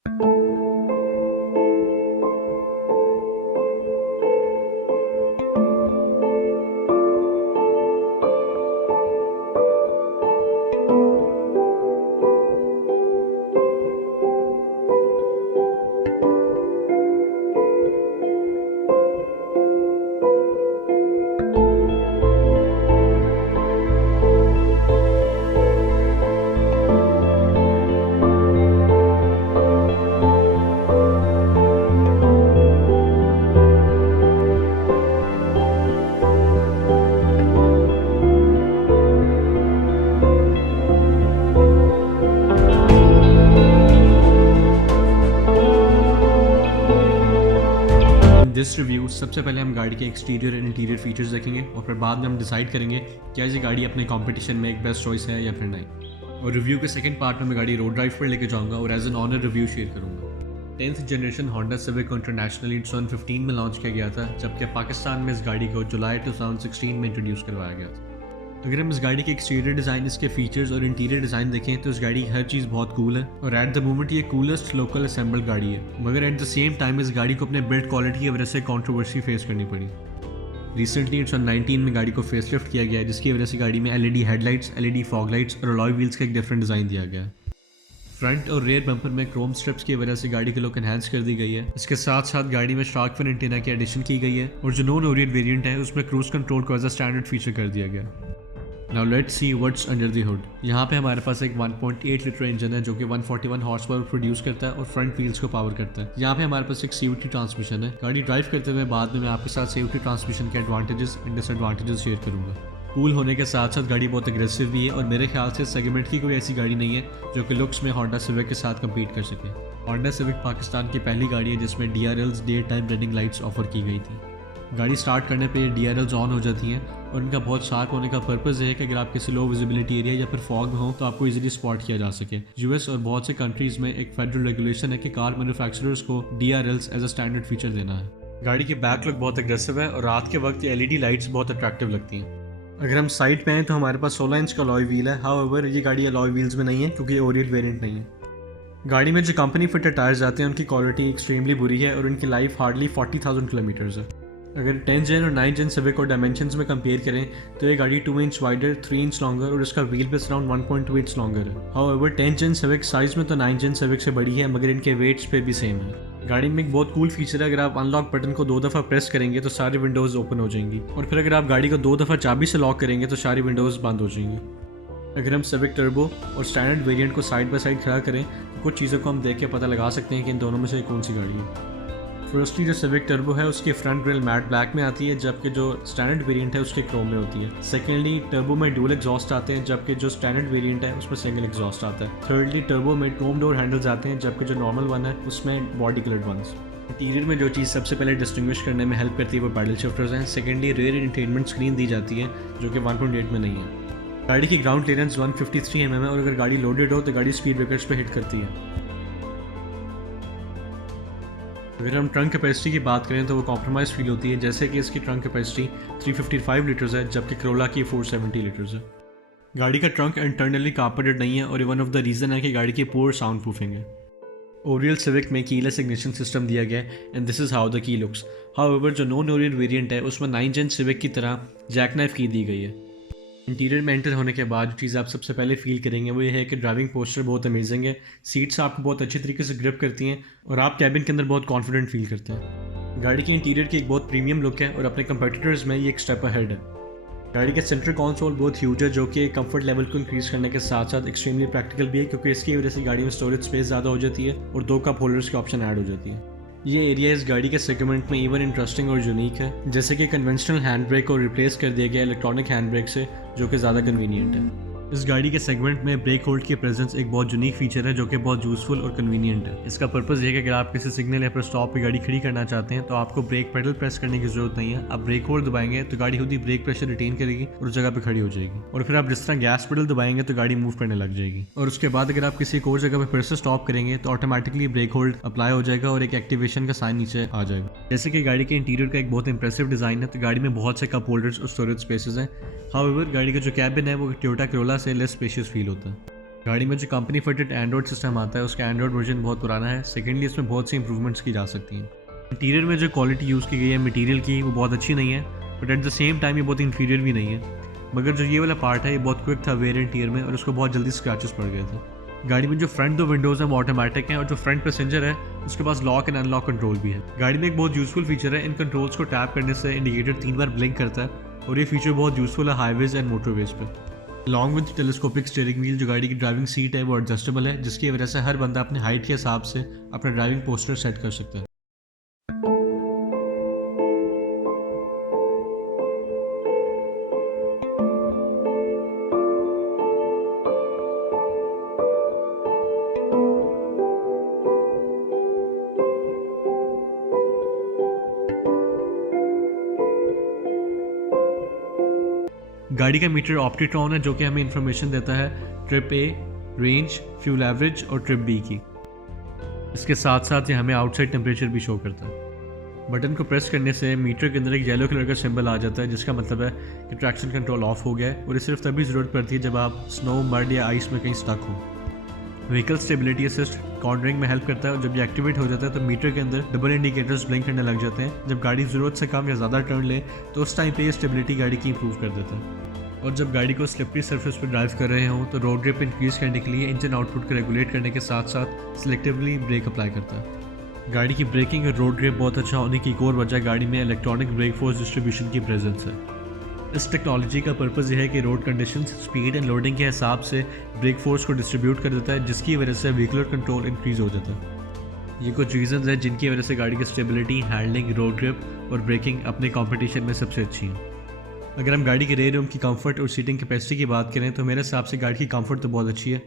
This review सबसे पहले हम गाड़ी के एक्सटीरियर एंड इंटीरियर फीचर्स देखेंगे और फिर बाद में हम डिसाइड करेंगे क्या ये गाड़ी अपने कंपटीशन में एक बेस्ट चॉइस है या फिर नहीं। और रिव्यू के सेकंड पार्ट में मैं गाड़ी रोड ड्राइव पर लेके जाऊंगा और as an honour review share करूंगा। 10th जनरेशन होंडा सिविक को इंटरनेशनली 2015 में लॉन्च किया गया था, जबकि पाकिस्तान में इस गाड़ी को जुलाई 2016 में इंट्रोड्यूस करवाया गया था। अगर हम इस गाड़ी के एक्सटीरियर डिज़ाइन, इसके फीचर्स और इंटीरियर डिज़ाइन देखें तो इस गाड़ी की हर चीज़ बहुत कूल है और एट द मोमेंट ये कूलेस्ट लोकल असेंबल्ड गाड़ी है, मगर एट द सेम टाइम इस गाड़ी को अपने बिल्ड क्वालिटी की वजह से कंट्रोवर्सी फेस करनी पड़ी। रिसेंटली 2019 में गाड़ी को फेसलिफ्ट किया गया है, जिसकी वजह से गाड़ी में LED headlights, LED fog lights और अलॉय व्हील्स का एक डिफरेंट डिज़ाइन दिया गया है। फ्रंट और रेयर बम्पर में क्रोम स्ट्रिप्स की वजह से गाड़ी के लुक एनहांस कर दी गई है। इसके साथ साथ गाड़ी में शार्क फिन एंटीना की एडिशन की गई है और जो नॉन ओरिएंट वेरिएंट है उसमें क्रूज कंट्रोल को एज अ स्टैंडर्ड फीचर कर दिया गया। Now let's see what's under the hood. यहाँ पे हमारे पास एक 1.8 लीटर इंजन है जो कि 141 हॉर्स पावर प्रोड्यूस करता है और फ्रंट व्हील्स को पावर करता है। यहाँ पे हमारे पास एक सीवीटी ट्रांसमिशन है। गाड़ी ड्राइव करते हुए बाद में मैं आपके साथ सीवीटी ट्रांसमिशन के एडवांटेजेस एंड डिसएडवांटेजेस शेयर करूंगा। कूल होने के साथ साथ गाड़ी बहुत अग्रेसिव भी है और मेरे ख्याल से सेगमेंट की कोई ऐसी गाड़ी नहीं है जो कि लुक्स में होंडा सिविक के साथ कम्पीट कर सके। होंडा सिविक पाकिस्तान की पहली गाड़ी है जिसमें DRLs day time running lights offer की गई थी। गाड़ी स्टार्ट करने पे ये DRLs ऑन हो जाती हैं और इनका बहुत शार्प होने का पर्पज़ है कि अगर आप किसी लो विजिबिलिटी एरिया या फिर फॉग में हो तो आपको इजीली स्पॉट किया जा सके। यूएस और बहुत से कंट्रीज में एक फेडरल रेगुलेशन है कि कार मैन्युफैक्चरर्स को DRLs as a standard feature देना है। गाड़ी की बैक लुक बहुत अग्रेसिव है और रात के वक्त ये LED लाइट्स बहुत अट्रैक्टिव लगती हैं। अगर हम साइड पे हैं तो हमारे पास 16 इंच का अलॉय व्हील है। हाउएवर ये गाड़ी अलॉय व्हील्स में नहीं है क्योंकि ये ओरिएंट वेरिएंट नहीं है। गाड़ी में जो कंपनी फिटेड टायर्स आते हैं उनकी क्वालिटी एक्सट्रीमली बुरी है और उनकी लाइफ हार्डली 40,000 किलोमीटर्स है। अगर 10th जेन और 9th जेन सिविक और डायमेंशंस में कंपेयर करें तो ये गाड़ी 2 इंच वाइडर, 3 इंच लॉन्गर और इसका wheel base around 1.2 inch longer है। हाउएवर 10th जेन सिविक साइज में तो 9th जेन सिविक से बड़ी है, मगर इनके वेट्स पे भी सेम है। गाड़ी में एक बहुत कूल फीचर है, अगर आप अनलॉक बटन को 2 दफ़ा प्रेस करेंगे तो सारी विंडोज़ ओपन हो जाएंगी और फिर अगर आप गाड़ी को 2 दफ़ा चाबी से लॉक करेंगे तो सारी विंडोज़ बंद हो जाएंगी। अगर हम सिविक टर्बो और स्टैंडर्ड वेरिएंट को साइड बाय साइड खड़ा करें तो कुछ चीज़ों को हम देख के पता लगा सकते हैं कि इन दोनों में से कौन सी गाड़ी है। फर्स्टली जो सिविक टर्बो है उसकी फ्रंट ग्रिल मैट ब्लैक में आती है, जबकि जो स्टैंडर्ड वेरिएंट है उसके क्रोम में होती है। सेकेंडली टर्बो में ड्यूल एग्जॉस्ट आते हैं, जबकि जो स्टैंडर्ड वेरिएंट है उसमें सिंगल एग्जॉस्ट आता है। थर्डली टर्बो में क्रोम डोर हैंडल्स आते हैं, जबकि जो नॉर्मल वन है उसमें बॉडी कलर्ड वंस। इंटीरियर में जो चीज़ सबसे पहले डिस्टिंग्विश करने में हेल्प करती है वो पैडल शिफ्टर्स हैं। सेकेंडली रेयर इंटेनमेंट स्क्रीन दी जाती है जो कि 1.8 में नहीं है। गाड़ी की ग्राउंड क्लियरेंस 153 mm है और अगर गाड़ी लोडेड हो तो गाड़ी स्पीड ब्रेकर्स पे हिट करती है। अगर हम ट्रंक कैपेसिटी की बात करें तो वो कॉम्प्रोमाइज़ फील होती है, जैसे कि इसकी ट्रंक कैपेसिटी 355 लीटर्स है जबकि करोला की 470 लीटर्स है। गाड़ी का ट्रंक इंटरनली कार्पेटेड नहीं है और वन ऑफ द रीज़न है कि गाड़ी की पुअर साउंड प्रूफिंग है। ओरियल सिविक में कीलेस इग्निशन सिस्टम दिया गया है and this is how the key looks. However जो नॉन ओरियल वेरिएंट है उसमें 9th जेन सिविक की तरह जैकनाइफ की दी गई है। इंटीरियर में एंटर होने के बाद जो चीज़ आप सबसे पहले फील करेंगे वो ये है कि ड्राइविंग पोस्चर बहुत अमेजिंग है। सीट्स आपको बहुत अच्छी तरीके से ग्रिप करती हैं और आप कैबिन के अंदर बहुत कॉन्फिडेंट फील करते हैं। गाड़ी के इंटीरियर की एक बहुत प्रीमियम लुक है और अपने कंपेटिटर्स में ये एक स्टेप अहेड है। गाड़ी का सेंटर कंसोल बहुत ह्यूज है जो कि कंफर्ट लेवल को इंक्रीज करने के साथ साथ एक्सट्रीमली प्रैक्टिकल भी है, क्योंकि इसकी वजह से गाड़ी में स्टोरेज स्पेस ज़्यादा हो जाती है और 2 कप होल्डर्स के ऑप्शन ऐड हो जाती है। ये एरिया इस गाड़ी के सेगमेंट में इवन इंटरेस्टिंग और यूनिक है, जैसे कि कन्वेंशनल हैंड ब्रेक को रिप्लेस कर दिया गया इलेक्ट्रॉनिक हैंड ब्रेक से, जो कि ज़्यादा कन्वीनियंट है। इस गाड़ी के सेगमेंट में ब्रेक होल्ड की प्रेजेंस एक बहुत यूनिक फीचर है जो कि बहुत यूजफुल और कन्वीनियंट है। इसका पर्पस ये है कि अगर आप किसी सिग्नल या फिर स्टॉप पे गाड़ी खड़ी करना चाहते हैं तो आपको ब्रेक पेडल प्रेस करने की जरूरत नहीं है। आप ब्रेक होल्ड दबाएंगे तो गाड़ी खुद ही ब्रेक प्रेशर रिटेन करेगी और उस जगह पे खड़ी हो जाएगी, और फिर आप जिस तरह गैस पेडल दबाएंगे तो गाड़ी मूव करने लग जाएगी। और उसके बाद अगर आप किसी एक और जगह पे फिर से स्टॉप करेंगे तो ऑटोमेटिकली ब्रेक होल्ड अप्लाई हो जाएगा और एक एक्टिवेशन का साइन नीचे आ जाएगा। जैसे कि गाड़ी के इंटीरियर का एक बहुत इंप्रेसिव डिजाइन है तो गाड़ी में बहुत से कप होल्डर्स और स्टोरेज स्पेसेस हैं। हाउएवर गाड़ी का जो कैबिन है वो टोयोटा करोला से लेस स्पेशियस फील होता है। गाड़ी में जो कंपनी फिटेड एंड्रॉयड सिस्टम आता है उसका एंड्रॉयड वर्जन बहुत पुराना है। सेकेंडली इसमें बहुत सी इंप्रूवमेंट्स की जा सकती हैं। इंटीरियर में जो क्वालिटी यूज़ की गई है मटेरियल की वो बहुत अच्छी नहीं है, but at the same time ये बहुत इंफीरियर भी नहीं है। मगर जो ये वाला पार्ट है ये बहुत क्विक था वेयर एंड टीयर में और उसको बहुत जल्दी स्क्रैचेस पड़ गए थे। गाड़ी में जो फ्रंट दो विंडोज़ हैं वो ऑटोमेटिक हैं और जो फ्रंट पैसेंजर है उसके पास लॉक एंड अनलॉक कंट्रोल भी है। गाड़ी में एक बहुत यूज़फुल फीचर है, इन कंट्रोल्स को टैप करने से इंडिकेटर 3 बार ब्लिंक करता है और ये फीचर बहुत यूज़फुल है हाईवेज एंड मोटरवेज पे। Long with telescopic steering wheel जो गाड़ी की ड्राइविंग सीट है वो एडजस्टेबल है, जिसकी वजह से हर बंदा अपने हाइट के हिसाब से अपना ड्राइविंग पोस्टर सेट कर सकता है। गाड़ी का मीटर ऑप्टिट्रॉन है जो कि हमें इंफॉर्मेशन देता है ट्रिप ए, रेंज, फ्यूल एवरेज और ट्रिप बी की। इसके साथ साथ ये हमें आउटसाइड टेम्परेचर भी शो करता है। बटन को प्रेस करने से मीटर के अंदर एक येलो कलर का सिंबल आ जाता है, जिसका मतलब है कि ट्रैक्शन कंट्रोल ऑफ हो गया है और ये सिर्फ तभी ज़रूरत पड़ती है जब आप स्नो, मड या आइस में कहीं स्टक हो। व्हीकल स्टेबिलिटी असिस्ट कॉर्नरिंग में हेल्प करता है और जब ये एक्टिवेट हो जाता है तो मीटर के अंदर डबल इंडिकेटर्स ब्लिंक करने लग जाते हैं। जब गाड़ी ज़रूरत से कम या ज़्यादा टर्न ले तो उस टाइम पे ये स्टेबिलिटी गाड़ी की इंप्रूव कर देता है। और जब गाड़ी को स्लिपरी सरफेस पर ड्राइव कर रहे हों तो रोड ग्रिप इंक्रीज करने के लिए इंजन आउटपुट को रेगुलेट करने के साथ साथ सिलेक्टिवली ब्रेक अप्लाई करता है। गाड़ी की ब्रेकिंग और रोड ग्रिप बहुत अच्छा होने की एक और वजह गाड़ी में इलेक्ट्रॉनिक ब्रेक फोर्स डिस्ट्रीब्यूशन की प्रेजेंस है। इस टेक्नोलॉजी का पर्पज़ यह है कि road conditions, speed and loading के हिसाब से ब्रेक फोर्स को डिस्ट्रीब्यूट कर देता है, जिसकी वजह से व्हीकुलर कंट्रोल इंक्रीज हो जाता है। ये कुछ रीजंस हैं जिनकी वजह से गाड़ी की स्टेबिलिटी, हैंडलिंग, रोड ग्रिप और ब्रेकिंग अपने कंपटीशन में सबसे अच्छी है। अगर हम गाड़ी के रेयर रूम की कंफर्ट और सीटिंग कैपेसिटी की बात करें तो मेरे हिसाब से गाड़ी की कंफर्ट तो बहुत अच्छी है,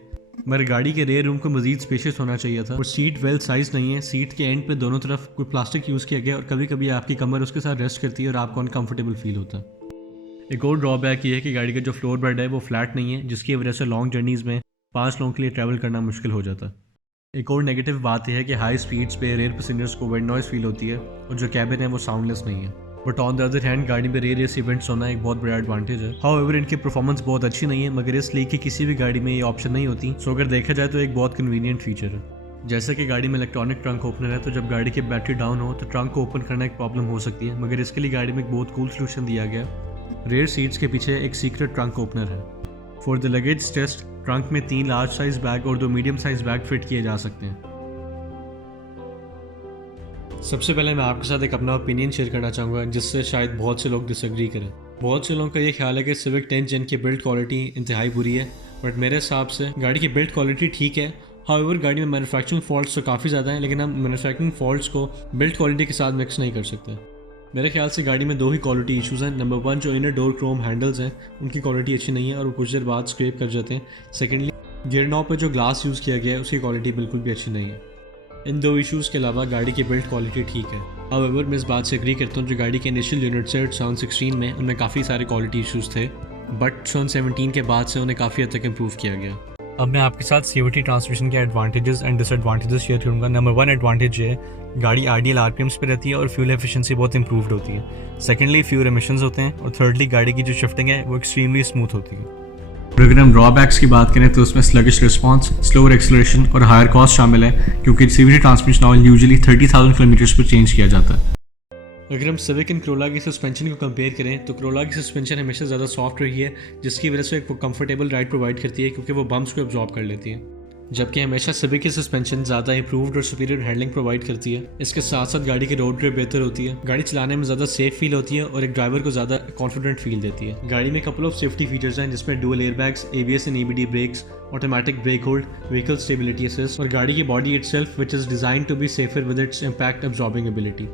मगर गाड़ी के रेयर रूम को मजीद स्पेशियस होना चाहिए था और सीट वेल साइज नहीं है। सीट के एंड पे दोनों तरफ कोई प्लास्टिक यूज़ किया गया और कभी कभी आपकी कमर उसके साथ रेस्ट करती है और आपको अनकंफर्टेबल फील होता है। एक और ड्रॉबैक ये है कि गाड़ी का जो फ्लोर बेड है वो फ्लैट नहीं है, जिसकी वजह से लॉन्ग जर्नीज़ में 5 लोगों के लिए ट्रैवल करना मुश्किल हो जाता है। एक और नेगेटिव बात यह है कि हाई स्पीड्स पे रेयर पैसेंजर्स को विंड नॉइस फील होती है और जो कैबिन है वो साउंडलेस नहीं है। But on the other hand गाड़ी में रेयर एसी इवेंट्स होना एक बहुत बड़ा एडवांटेज है। हाउएवर इनकी परफॉर्मेंस बहुत अच्छी नहीं है, मगर इसलिए कि किसी भी गाड़ी में ये ऑप्शन नहीं होती, सो अगर देखा जाए तो एक बहुत कन्वीनियंट फीचर है। जैसे कि गाड़ी में इलेक्ट्रॉनिक ट्रंक ओपनर है, तो जब गाड़ी की बैटरी डाउन हो तो ट्रंक को ओपन करना एक प्रॉब्लम हो सकती है, मगर इसके लिए गाड़ी में एक बहुत कूल सोल्यूशन दिया गया। रेयर सीट्स के पीछे एक सीक्रेट ट्रंक ओपनर है। For the luggage test trunk में 3 लार्ज साइज बैग और 2 मीडियम साइज बैग फिट किए जा सकते हैं। सबसे पहले मैं आपके साथ एक अपना ओपिनियन शेयर करना चाहूँगा जिससे शायद बहुत से लोग डिसएग्री करें। बहुत से लोगों का ये ख्याल है कि सिविक 10 जेन की बिल्ड क्वालिटी इंतहाई बुरी है, बट मेरे हिसाब से गाड़ी की बिल्ड क्वालिटी ठीक है। हाउएवर गाड़ी में मैन्युफैक्चरिंग फॉल्ट्स तो काफ़ी ज़्यादा हैं, लेकिन हम मैन्युफैक्चरिंग फॉल्ट्स को बिल्ड क्वालिटी के साथ मिक्स नहीं कर सकते। मेरे ख्याल से गाड़ी में 2 ही क्वालिटी इशूज़ हैं। नंबर 1 जो इनर डोर क्रोम हैंडल्स हैं उनकी क्वालिटी अच्छी नहीं है और वो कुछ देर बाद स्क्रैप कर जाते हैं। सेकेंडली गियर नॉब पर जो ग्लास यूज़ किया गया है उसकी क्वालिटी बिल्कुल भी अच्छी नहीं है। इन 2 इशूज़ के अलावा गाड़ी की बिल्ड क्वालिटी ठीक है। हाउएवर मैं इस बात से एग्री करता हूँ जो गाड़ी के इनिशियल यूनिट्स है 2016 में उनमें काफ़ी सारे क्वालिटी इशूज़ थे, बट 2017 के बाद से उन्हें काफ़ी हद तक इम्प्रूव किया गया। अब मैं आपके साथ सीवीटी ट्रांसमिशन के एडवांटेजेस एंड डिसएडवांटेजेस शेयर करूँगा। नंबर 1 एडवांटेज ये है गाड़ी आइडियल आरपीएम्स पे रहती है और फ्यूल एफिशिएंसी बहुत इंप्रूव्ड होती है। सेकेंडली फ्यूल एमिशंस होते हैं और थर्डली गाड़ी की जो शिफ्टिंग है वो एक्सट्रीमली स्मूथ होती है। और अगर हम ड्रॉबैक्स की बात करें तो उसमें स्लगिश रिस्पॉन्स, स्लोअर एक्सेलरेशन और हायर कॉस्ट शामिल है, क्योंकि CVT transmission oil usually 30,000 kilometres पर चेंज किया जाता है। अगर हम सिविक एंड क्रोला की सस्पेंशन को कंपेयर करें तो क्रोला की सस्पेंशन हमेशा ज़्यादा सॉफ्ट रही है, जिसकी वजह से एक कंफर्टेबल राइड प्रोवाइड करती है क्योंकि वो बम्प्स को एब्जॉर्ब कर लेती है, जबकि हमेशा सिविक की सस्पेंशन ज़्यादा इंप्रूव्ड और सुपीरियर हैंडलिंग प्रोवाइड करती है। इसके साथ साथ गाड़ी की रोड ग्रिप बेहतर होती है, गाड़ी चलाने में ज़्यादा सेफ फील होती है और एक ड्राइवर को ज़्यादा कॉन्फिडेंट फील देती है। गाड़ी में कपल ऑफ सेफ्टी फीचर्स हैं जिसमें dual airbags, ABS and EBD brakes, automatic brake hold, vehicle stability assist और गाड़ी की body itself which is designed to be safer with its impact absorbing ability.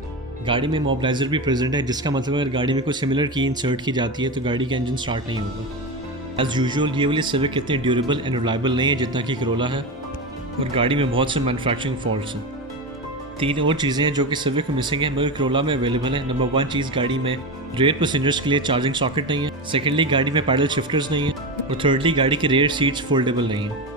गाड़ी में मॉबलाइजर भी प्रेजेंट है, जिसका मतलब अगर गाड़ी में कोई सिमिलर की इंसर्ट की जाती है तो गाड़ी का इंजन स्टार्ट नहीं होगा। एज यूजुअल ये वाली सिविक इतनी ड्यूरेबल एंड रिलायबल नहीं है जितना कि करोला है और गाड़ी में बहुत से मैन्युफैक्चरिंग फॉल्ट्स हैं। 3 और चीज़ें हैं जो कि सिविक में मिसिंग है मगर करोला में अवेलेबल है। नंबर 1 चीज़ गाड़ी में रेयर पैसेंजर्स के लिए चार्जिंग सॉकेट नहीं है। सेकेंडली गाड़ी में पैडल शिफ्टर्स नहीं है और थर्डली गाड़ी की रेयर सीट्स फोल्डेबल नहीं है।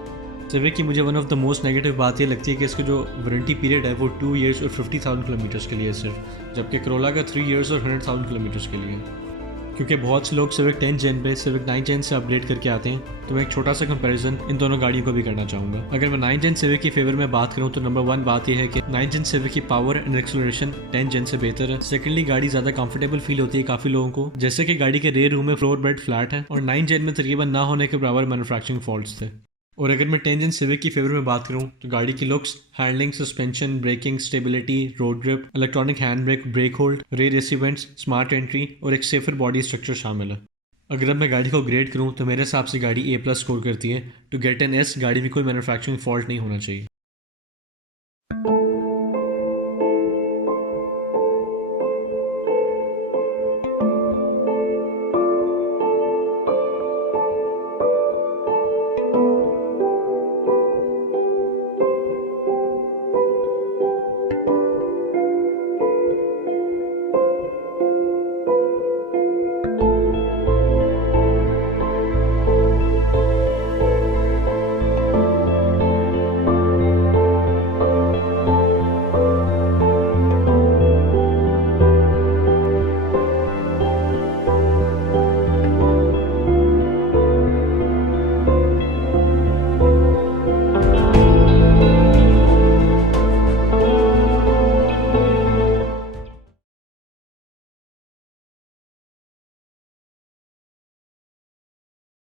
सिविक की मुझे one of the most negative बात ये लगती है कि इसका जो वारंटी पीरियड है वो 2 इयर्स और 50,000 किलोमीटर्स के लिए सिर्फ, जबकि करोला का 3 इयर्स और 100,000 किलोमीटर्स के लिए। क्योंकि बहुत से लोग सिविक 10 जेन पे सिविक 9 जेन से अपग्रेड करके आते हैं, तो मैं एक छोटा सा कंपैरिजन इन दोनों गाड़ियों को भी करना चाहूँगा। अगर मैं 9 जेन सिविक की फेवर में बात करूँ तो नंबर 1 बात यह है कि 9 जेन सिविक की पावर एंड एक्सेलरेशन 10 जेन से बेहतर है। सेकेंडली, गाड़ी ज़्यादा कंफर्टेबल फील होती है काफ़ी लोगों को, जैसे कि गाड़ी के रेयर रूम में फ्लोर बेड फ्लैट है और 9 जेन में तकरीबन ना होने के बराबर मैन्युफैक्चरिंग फॉल्ट्स थे। और अगर मैं 10 जेन सिविक की फेवर में बात करूं तो गाड़ी की looks, handling, suspension, braking, stability, road grip, electronic hand brake, brake hold, rear AC vents, smart entry और एक सेफर बॉडी स्ट्रक्चर शामिल है। अगर अब मैं गाड़ी को ग्रेड करूं तो मेरे हिसाब से गाड़ी A+ स्कोर करती है। टू गेट एन S गाड़ी में कोई मैन्युफैक्चरिंग फॉल्ट नहीं होना चाहिए।